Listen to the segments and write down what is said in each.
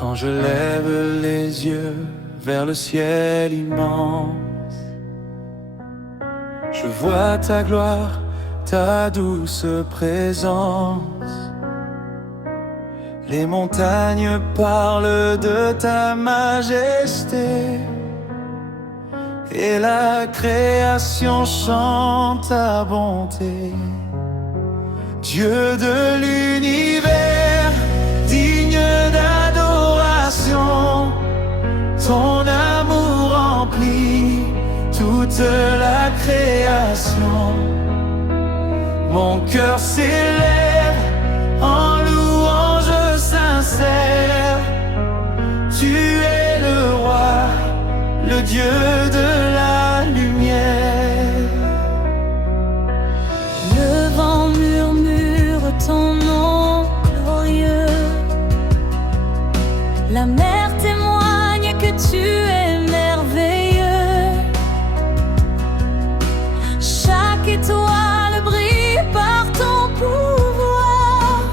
Quand je lève les yeux vers le ciel immense, je vois ta gloire, ta douce présence. Les montagnes parlent de ta majesté, et la création chante ta bonté. Dieu de l'univers, digne d'adoration, ton amour remplit toute la création. Mon cœur s'élève en louange sincère. Tu es le roi, le Dieu de la lumière. Le vent murmure ton nom glorieux. La mer témoigne que tu es merveilleux. Chaque étoile brille par ton pouvoir.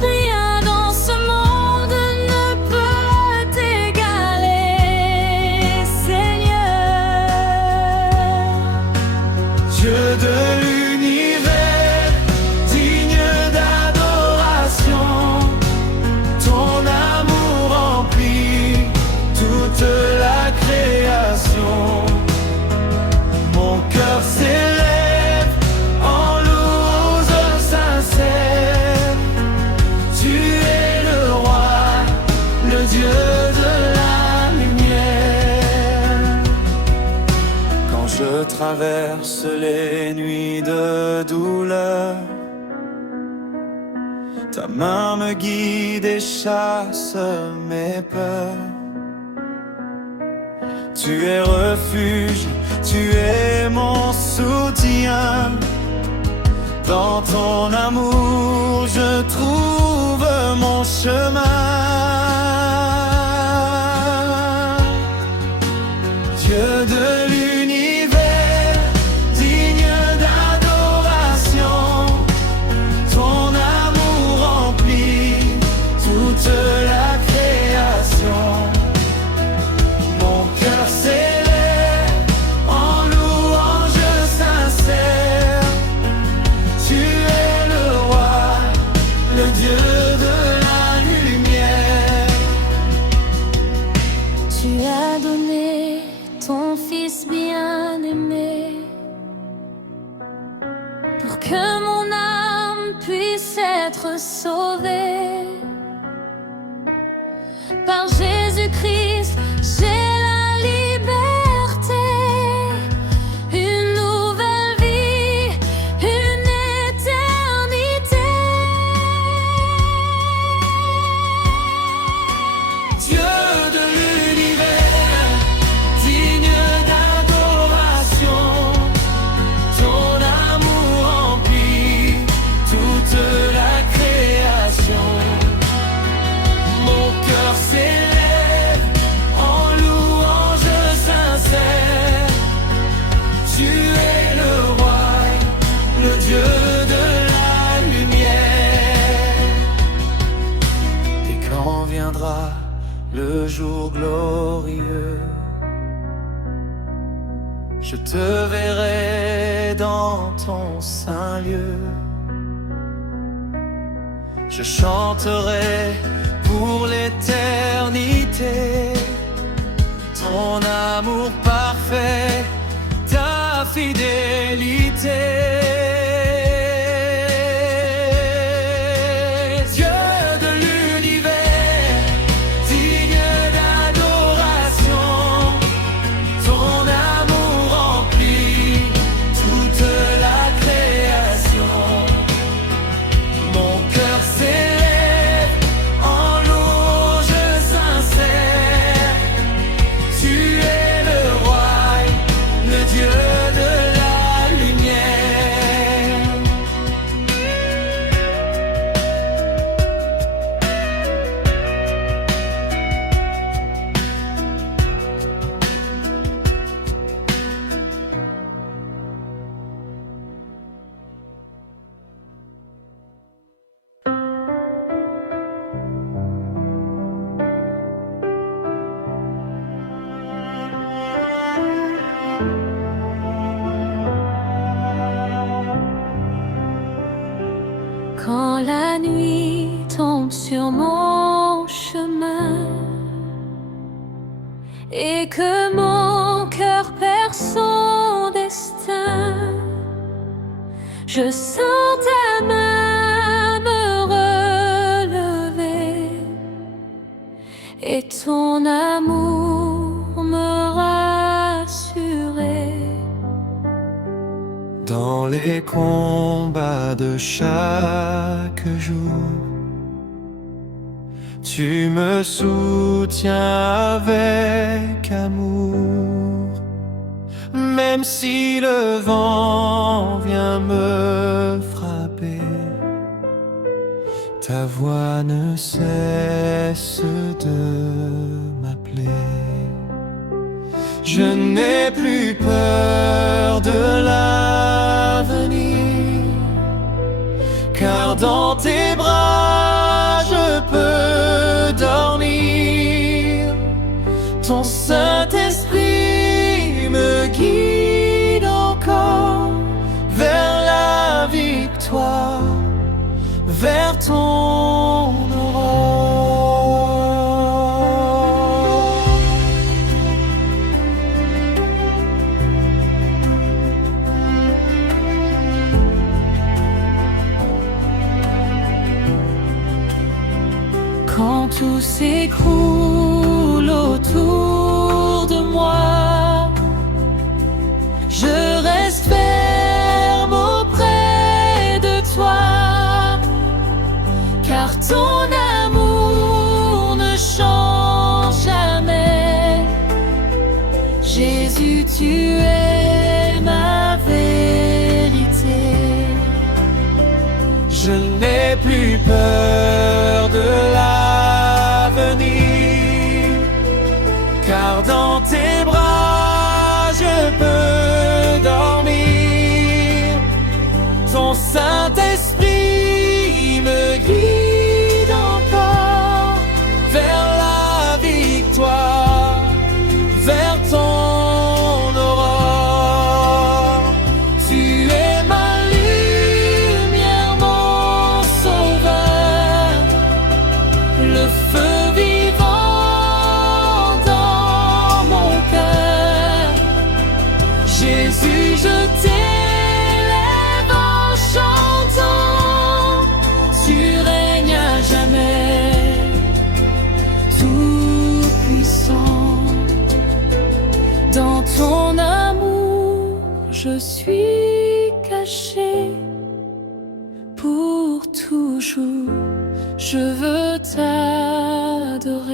Rien dans ce monde ne peut t'égaler, Seigneur. Dieu de l'univers, digne d'adoration, ton amour remplit toute la création. Mon cœur s'élève en louange sincère. Tu es le roi, le Dieu de la lumière. Quand je traverse les nuits de douleur, ta main me guide et chasse mes peurs. Tu es refuge, tu es mon soutien. Dans ton amour, je trouve mon chemin. Dieu de l'univers, digne d'adoration, ton amour remplit toute la création. Mon cœur s'élève en louange sincère. Tu es le roi, le Dieu de la lumière. Tu as donné ton Fils bien-aimé pour que mon âme puisse être sauvée. Par Jésus-Christ, j'ai la liberté, une nouvelle vie, une éternité. Dieu de l'univers, digne d'adoration, ton amour remplit toute la création. Mon cœur s'élève en louange sincère. Tu es le roi, le Dieu de la lumière. Et quand viendra le jour glorieux, je te verrai dans ton saint lieu. Je chanterai pour l'éternité ton amour parfait, ta fidélité. Dieu de l'univers, digne d'adoration, ton amour remplit toute la création. Mon cœur s'élève en louange sincère. Tu es le roi, le Dieu de la lumière. et que mon cœur perd son destin. Je sens ta main me relever et ton amour me rassurer. Dans les combats de chaque jour, tu me soutiens avec amour. Même si le vent vient me frapper, ta voix ne cesse de m'appeler. Je n'ai plus peur de l'avenir, car dans tes bras je peux dormir. Ton Saint-Esprit me guide encore vers la victoire, vers ton aurore. Quand tout s'écroule autour de moi, je reste ferme auprès de toi, car ton amour ne change jamais. Jésus, tu es ma vérité. Je n'ai plus peur de l'avenir, car dans tes bras je peux dormir. Ton Saint-Esprit me guide encore vers la victoire, vers ton aurore. Tu es ma lumière, mon sauveur, le feu vivant dans mon cœur. Jésus, je t'élève en chantant, tu règnes à jamais, tout puissant. Dans ton amour, je suis caché pour toujours. Je veux t'adorer.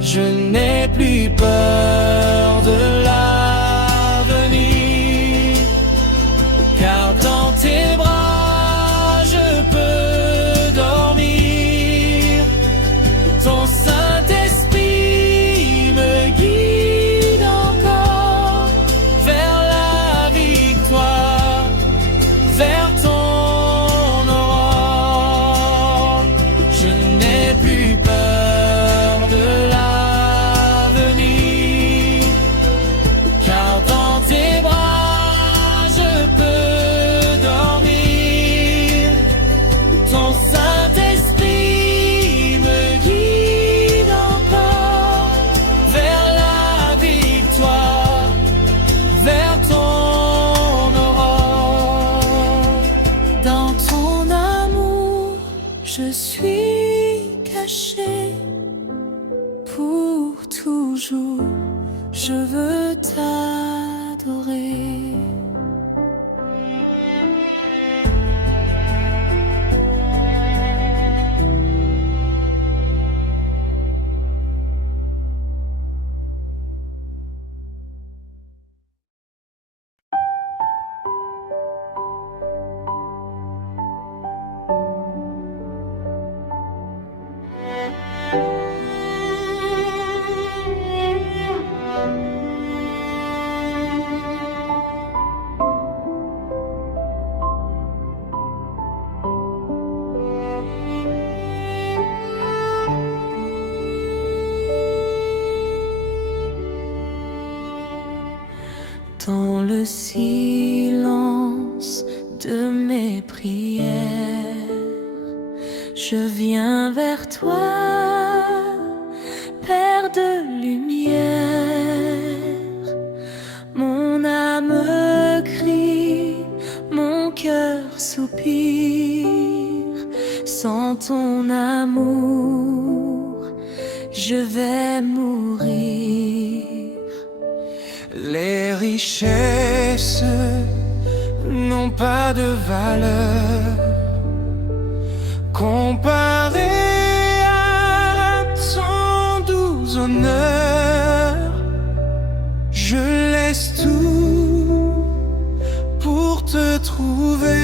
Je n'ai plus peur de l'avenir, car dans tes bras je peux dormir. Ton Saint-Esprit me guide encore vers la victoire, vers ton aurore. Je n'ai plus peur de l'avenir, car dans tes bras je peux dormir. Ton Saint-Esprit me guide encore vers la victoire, vers ton aurore. Dans ton amour, je suis caché pour toujours. Je veux t'adorer. Dans le silence de mes prières, je viens vers toi, Père de lumière. Mon âme crie, mon cœur soupire. Sans ton amour, je vais mourir. Les richesses n'ont pas de valeur comparées à ton doux honneur. Je laisse tout pour te trouver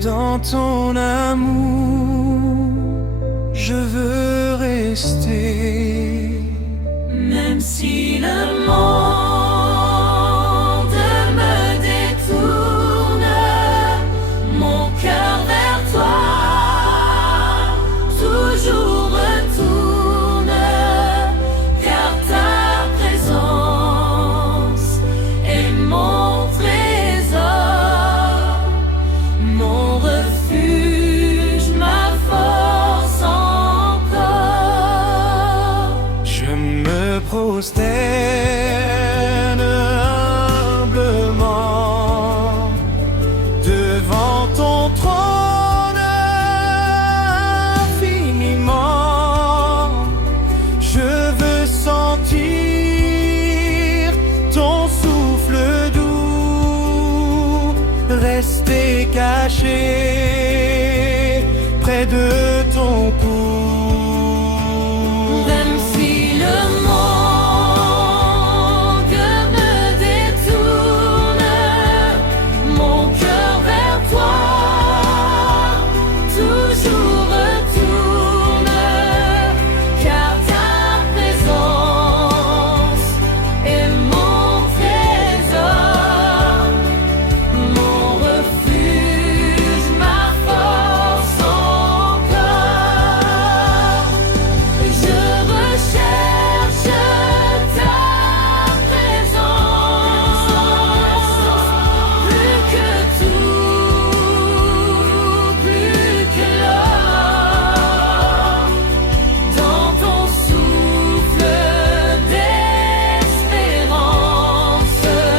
dans ton amour. Je veux rester. Même si le monde me détourne, mon cœur vers toi toujours retourne, car ta présence est mon trésor, mon refuge, ma force encore. Je me prosterne humblement devant ton trône infiniment. Je veux sentir ton souffle doux, rester caché près de ton cou. Même si le monde me détourne, mon cœur vers toi toujours retourne, car ta présence est mon trésor, mon refuge, ma force encore. Je recherche ta présence, plus que tout, plus que l'or.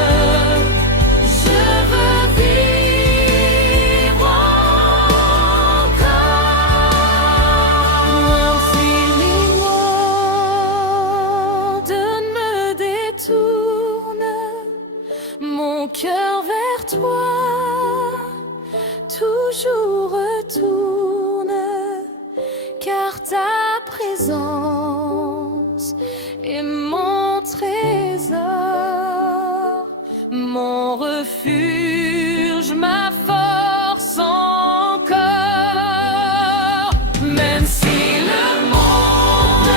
Dans ton souffle d'espérance, je veux vivre encore. Si les mondes me détournent, mon cœur vers toi toujours retourne, car ta présence est mon trésor, mon refuge, ma force encore. Même si le monde me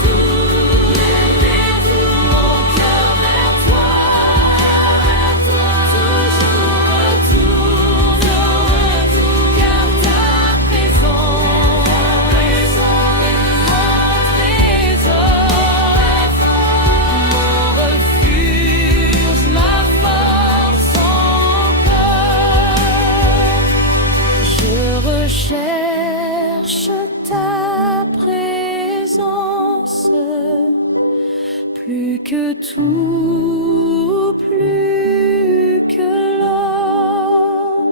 détourne, mon cœur vers toi toujours retourne, car ta présence est mon trésor, mon refuge, ma force encore. Je recherche ta présence, plus que tout, plus que l'or.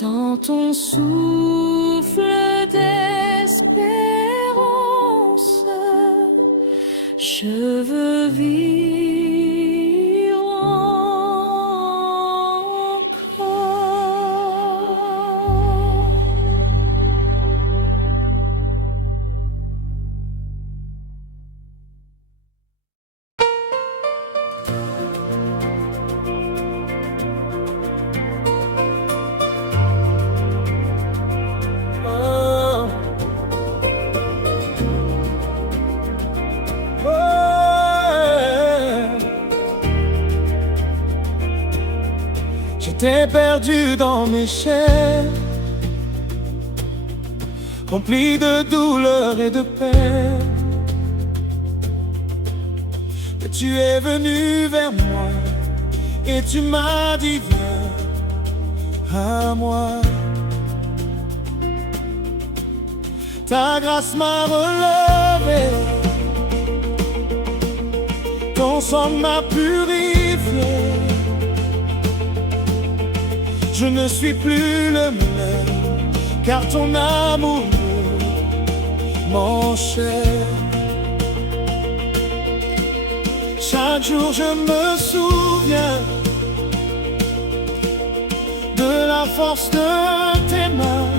Dans ton souffle d'espérance, je veux vivre encore. J'étais perdu dans mes chairs, rempli de douleur et de peine. Mais tu es venu vers moi et tu m'as dit viens, à moi. Ta grâce m'a relevé, ton sang m'a purifié. Je ne suis plus le même, car ton amour m'enchaîne. Chaque jour je me souviens de la force de tes mains.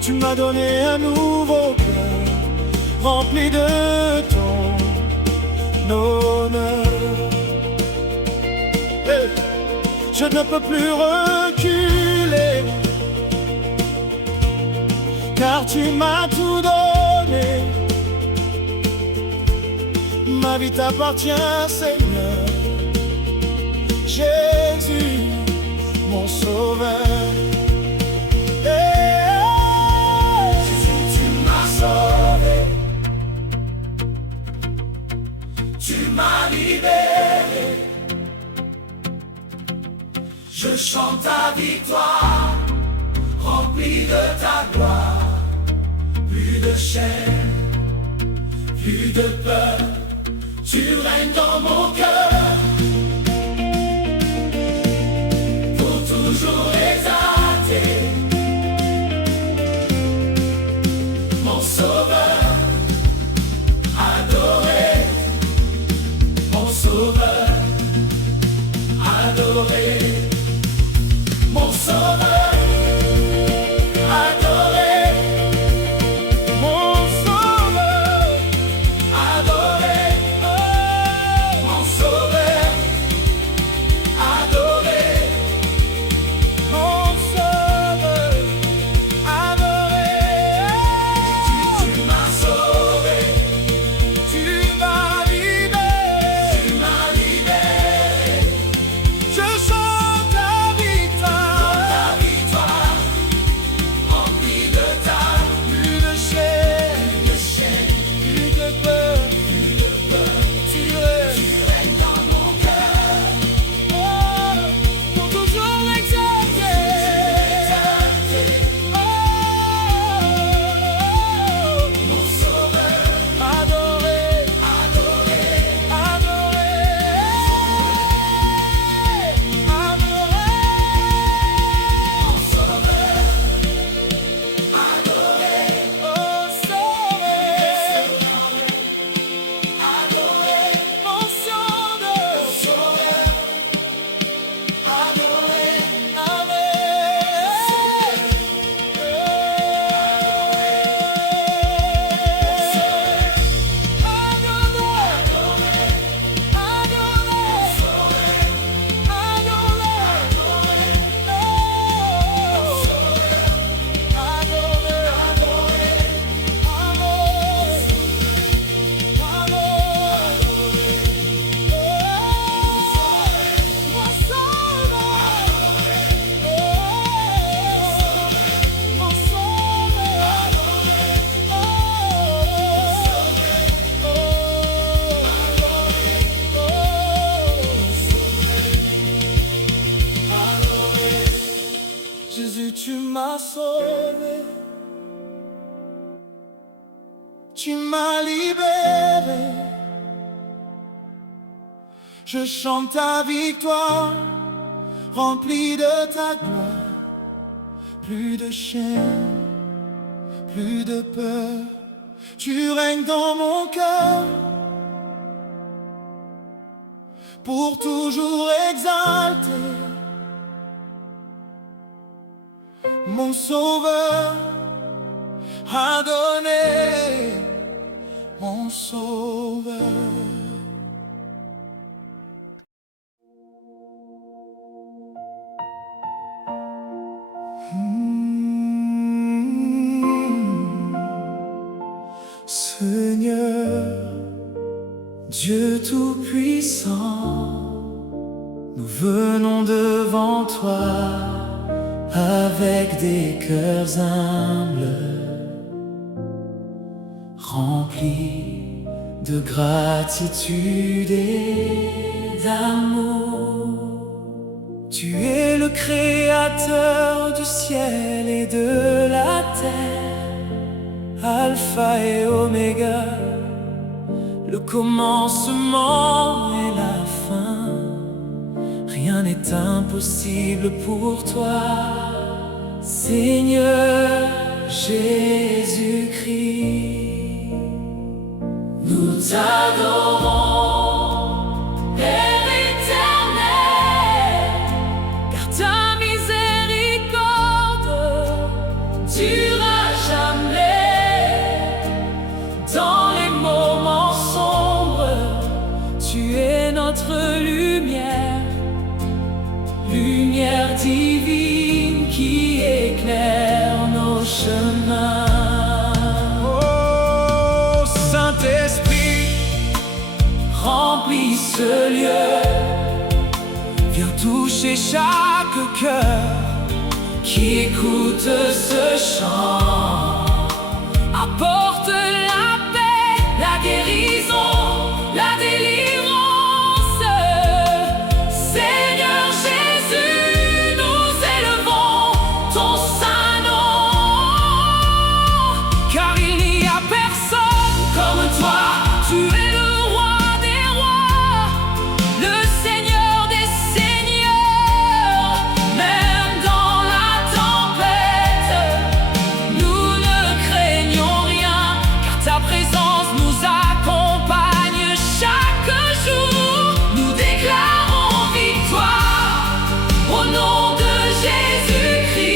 Tu m'as donné un nouveau cœur, rempli de ton honneur. Hey, je ne peux plus reculer, car tu m'as tout donné. Ma vie t'appartient, Seigneur. Jésus, mon sauveur. Jésus, tu m'as sauvé, tu m'as libéré. Je chante ta victoire, rempli de ta gloire. Plus de chaîne, plus de peur, tu règnes dans mon cœur. Pour toujours exalté, mon sauveur, adoré. Mon sauveur, adoré. Mon sauveur, adoré. Mon sauveur, adoré. Mon sauveur, adoré. Mon sauveur, adoré. Tu m'as sauvé, tu m'as libéré. Tu m'as libéré. Je chante ta victoire, remplie de ta, plus de chaîne, plus de peur, tu règnes dans mon cœur. Oh, pour toujours exalté. Oh, mon sauveur, adoré, adoré, adoré, adoré. Mon sauveur, adoré, oh sauvé, adoré, mon sauveur, adoré, Jésus, tu m'as sauvé, tu m'as libéré. Je chante ta victoire, remplie de ta gloire. Plus de chaîne, plus de peur, tu règnes dans mon cœur. Pour toujours exalté, mon sauveur a donné, mon sauveur. Seigneur, Dieu Tout-Puissant, nous venons devant toi avec des cœurs humbles, remplis de gratitude et d'amour. Tu Tu es le créateur du ciel et de la terre, Alpha et Oméga, le commencement et la fin. Rien n'est impossible pour toi, Seigneur Jésus-Christ. Nous t'adorons, Père éternel, car ta miséricorde durera jamais. Dans les moments sombres, tu es notre lumière, lumière divine qui éclaire nos chemins. Oh, Saint-Esprit, Remplis ce lieu, viens toucher chaque cœur qui écoute ce chant. Apporte la paix, la guérison, la délivrance. Seigneur Jésus, nous élevons ton saint nom, car il n'y a personne comme toi. Tu es le roi des rois, le Seigneur des seigneurs. Même dans la tempête, nous ne craignons rien, car ta présence nous accompagne chaque jour. Nous déclarons victoire au nom de Jésus-Christ.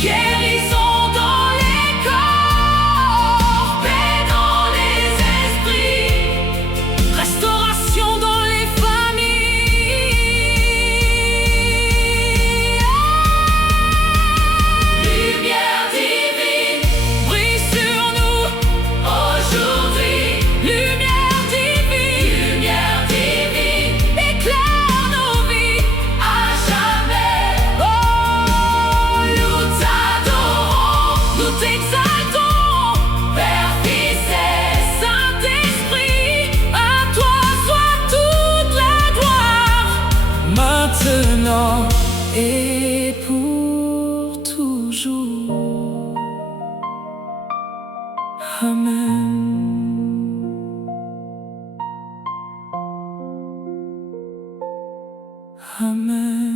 Guérison dans les corps, paix dans les esprits, restauration dans les familles. Lumière divine, brille sur nous aujourd'hui. Lumière divine, éclaire nos vies à jamais. Oh, nous t'adorons, nous t'exaltons, Père, Fils et Saint-Esprit. À toi soit toute la gloire, maintenant et pour toujours. Amen. Amen.